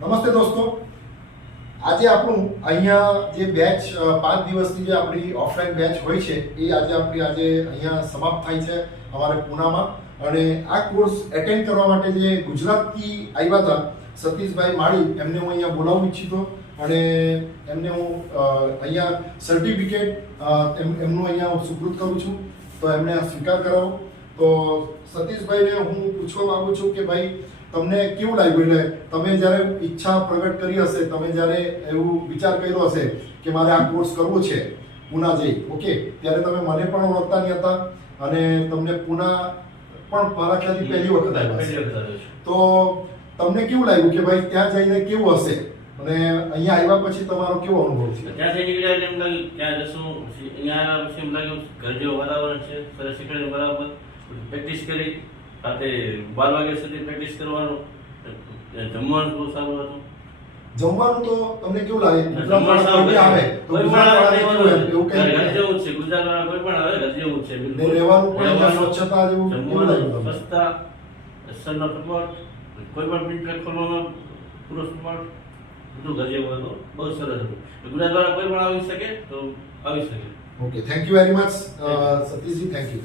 નમસ્તે દોસ્તો, આજે આપણું અહીંયા જે બેચ 5 દિવસની જે આપણી ઓફલાઈન બેચ હોય છે એ આજે અહીંયા સમાપ્ત થાય છે અમારે પૂનામાં. અને આ કોર્સ એટેન્ડ કરવા માટે જે ગુજરાતથી આવ્યા હતા સતીશભાઈ માળી, એમને હું અહીંયા બોલાવવું ઈચ્છીતો અને એમને હું અહીંયા સર્ટિફિકેટ એમનું અહીંયા સુપૃત કરું છું, તો એમને સ્વીકાર કરાવો. તો સતીશભાઈને હું પૂછવા માંગુ છું કે ભાઈ તમને કેવું લાગ્યું? એટલે તમે જ્યારે ઈચ્છા પ્રગટ કરી હશે, તમે જ્યારે એવું વિચાર કર્યો હશે કે મારે આ કોર્સ કરવો છે પૂના જઈ, ઓકે, ત્યારે તમે મને પણ ઓળખતા નહીં હતા અને તમને પૂના પણ મારા ખ્યાલથી પહેલી વખત આવ્યા હશે. તો તમને કેવું લાગ્યું કે ભાઈ ત્યાં જઈને કેવું હશે અને અહીંયા આવ્યા પછી તમારો કેવો અનુભવ છે? ત્યાં જઈને નીકળ્યા એમ લાગ્યું ત્યાં જશું, અહીંયા પછી એમ લાગ્યું ઘર જેવું વાતાવરણ છે, સરસ શીખવાડે બરાબર પ્રેક્ટિસ કરી, સાથે 12 વાગ્યા સુધી પ્રેક્ટિસ કરવાનું. જમવાનું બહુ સારું હતું. જમવાનું તો તમને કેવું લાગે? જમવાનું સારું આવે તો કોઈ પણ આવે એવું ઘર કઈ જેવું જ છે, ગુજરાતવાળા કોઈ પણ આવે ઘર જેવું જ છે. ને રહેવાનું પણ ત્યાં સ્વચ્છતા જેવું કેવું લાગ્યું તમને? સ્વચ્છતા, સનનો સપોર્ટ, કોઈ પણ પ્રિન્ટ ખોલવામાં પૂરો સપોર્ટ, બધું ઘર જેવું હતું, બહુ સરસ હતું. ગુજરાતવાળા કોઈ પણ આવી શકે તો આવી શકે. Okay, thank you very much Satishji, thank you.